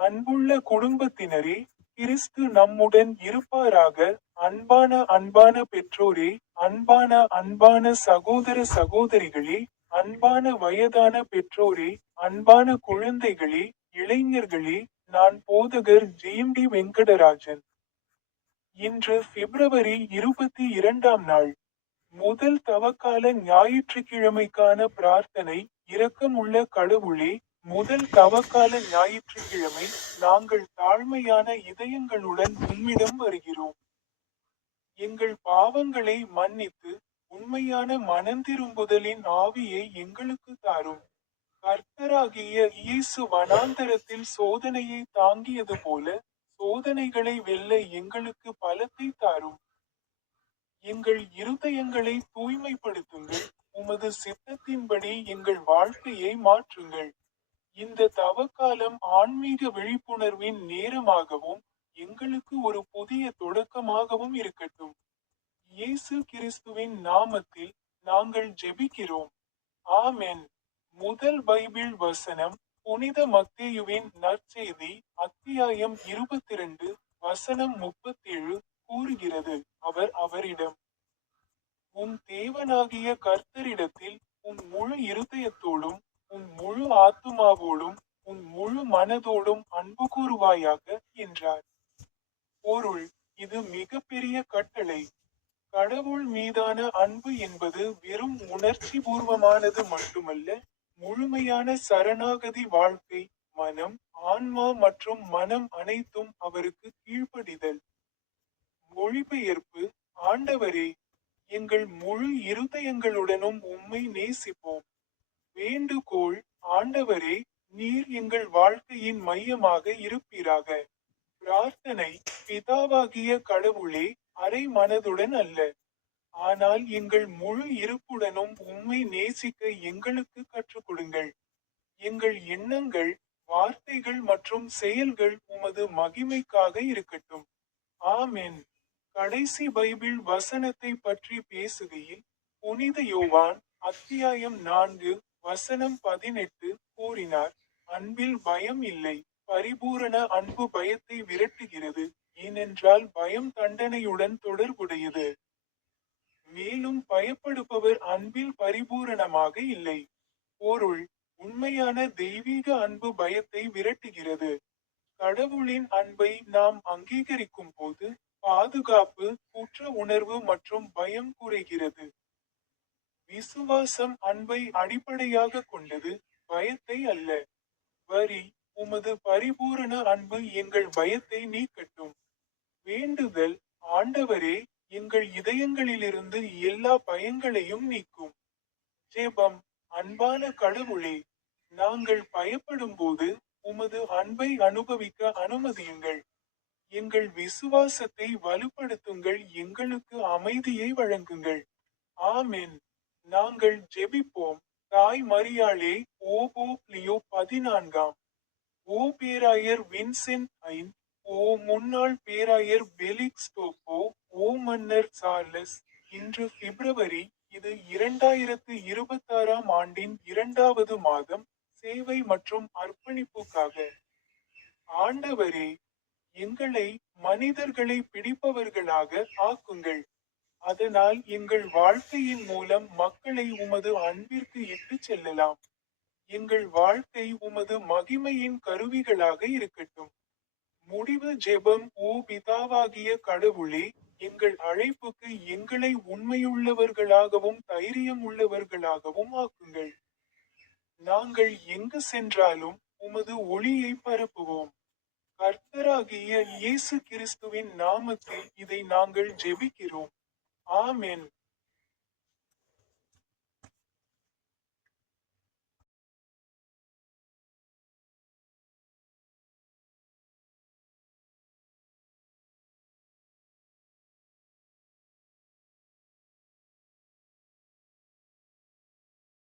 அன்புள்ள குடும்பத்தினரே, கிறிஸ்து நம்முடன் இருப்பாராக. அன்பான பெற்றோரே, அன்பான சகோதர சகோதரிகளே, அன்பான வயதான பெற்றோரே, அன்பான குழந்தைகளே, இளைஞர்களே, நான் போதகர் ஜி.எம்.டி. வெங்கடராஜன். இன்று பிப்ரவரி 22ஆம் நாள். முதல் தவக்கால ஞாயிற்றுக்கிழமைக்கான பிரார்த்தனை. இரக்கமுள்ள கடவுளே, முதல் தவக்கால ஞாயிற்றுக்கிழமை, நாங்கள் தாழ்மையான இதயங்களுடன் உம்மிடம் வருகிறோம். எங்கள் பாவங்களை மன்னித்து, உண்மையான மனந்திரும்புதலின் ஆவியை எங்களுக்கு தாரும். கர்த்தராகிய இயேசு வனாந்தரத்தில் சோதனையை தாங்கியது போல, சோதனைகளை வெல்ல எங்களுக்கு பலத்தை தாரும். எங்கள் இருதயங்களை தூய்மைப்படுத்துங்கள், உமது சித்தத்தின்படி எங்கள் வாழ்க்கையை மாற்றுங்கள். இந்த தவக்காலம் ஆன்மீக விழிப்புணர்வின் நேரமாகவும், எங்களுக்கு ஒரு புதிய தொடக்கமாகவும் இருக்கட்டும். இயேசு கிறிஸ்துவின் நாமத்தில் நாங்கள் ஜெபிக்கிறோம். ஆமென். முதல் பைபிள் வசனம், புனித மத்தேயுவின் நற்செய்தி, அத்தியாயம் 22, வசனம் 37 கூறுகிறது, அவர் அவரிடம், உன் தேவனாகிய கர்த்தரிடத்தில் உன் முழு இருதயத்தோடும், உன் முழு ஆத்துமாவோடும், உன் முழு மனதோடும் அன்பு கூறுவாயாக என்றார். பொருள்: இது மிகப்பெரிய கட்டளை. கடவுள் மீதான அன்பு என்பது வெறும் உணர்ச்சிபூர்வமானது மட்டுமல்ல, முழுமையான சரணாகதி வாழ்க்கை. மனம், ஆன்மா மற்றும் மனம் அனைத்தும் அவருக்கு கீழ்ப்படிதல். மொழிபெயர்ப்பு: ஆண்டவரே, எங்கள் முழு இருதயங்களுடனும் உம்மை நேசிப்போம். வேண்டுகோள்: ஆண்டவரே, நீர் எங்கள் வாழ்க்கையின் மையமாக இருப்பீராக. பிரார்த்தனை: பிதாவாகிய கடவுளே, அரை மனதுடன் அல்ல, ஆனால் எங்கள் முழு இருப்புடனும் உம்மை நேசிக்க எங்களுக்கு கற்றுக் கொடுங்கள். எங்கள் எண்ணங்கள், வார்த்தைகள் மற்றும் செயல்கள் உமது மகிமைக்காக இருக்கட்டும். ஆமென். கடைசி பைபிள் வசனத்தை பற்றி பேசுகையில், புனித யோவான், அத்தியாயம் 4, வசனம் 18 கூறினார், அன்பில் பயம் இல்லை. பரிபூரண அன்பு பயத்தை விரட்டுகிறது, ஏனென்றால் பயம் தண்டனையுடன் தொடர்புடையது. மேலும் பயப்படுபவர் அன்பில் பரிபூரணமாக இல்லை. பொருள்: உண்மையான தெய்வீக அன்பு பயத்தை விரட்டுகிறது. கடவுளின் அன்பை நாம் அங்கீகரிக்கும் போது, பாதுகாப்பு, குற்ற உணர்வு மற்றும் பயம் குறைகிறது. விசுவாசம் அன்பை அடிப்படையாக கொண்டது, பயத்தை அல்ல. வரி: உமது பரிபூரண அன்பு எங்கள் பயத்தை நீக்கட்டும். வேண்டுதல்: ஆண்டவரே, எங்கள் இதயங்களிலிருந்து எல்லா பயங்களையும் நீக்கும். ஜெபம்: அன்பான கடவுளே, நாங்கள் பயப்படும்போது உமது அன்பை அனுபவிக்க அனுமதியுங்கள். எங்கள் விசுவாசத்தை வலுப்படுத்துங்கள், எங்களுக்கு அமைதியை வழங்குங்கள். ஆமென். நாங்கள் ஜெபிப்போம். தாய் மரியாளே, ஓ போப் லியோ 14ஆம், ஓ பேராயர் வின்சென்ட் ஐன், ஓ முன்னாள் பேராயர் பெலிக்ஸ் டோப்போ, ஓ மன்னர் சார்லஸ், இன்று பிப்ரவரி, இது 2026ஆம் ஆண்டின் 2வது மாதம், சேவை மற்றும் அர்ப்பணிப்புக்காக. ஆண்டவரே, எங்களை மனிதர்களை பிடிப்பவர்களாக ஆக்குங்கள். அதனால் எங்கள் வாழ்க்கையின் மூலம் மக்களை உமது அன்பிற்கு இட்டுச் செல்லலாம். எங்கள் வாழ்க்கை உமது மகிமையின் கருவிகளாக இருக்கட்டும். முடிவு ஜெபம்: ஓ பிதாவாகிய கடவுளே, எங்கள் அழைப்புக்கு எங்களை உண்மையுள்ளவர்களாகவும் தைரியம் உள்ளவர்களாகவும் ஆக்குங்கள். நாங்கள் எங்கு சென்றாலும் உமது ஒளியை பரப்புவோம். கர்த்தராகிய இயேசு கிறிஸ்துவின் நாமத்தில் இதை நாங்கள் ஜெபிக்கிறோம். ஆமென்.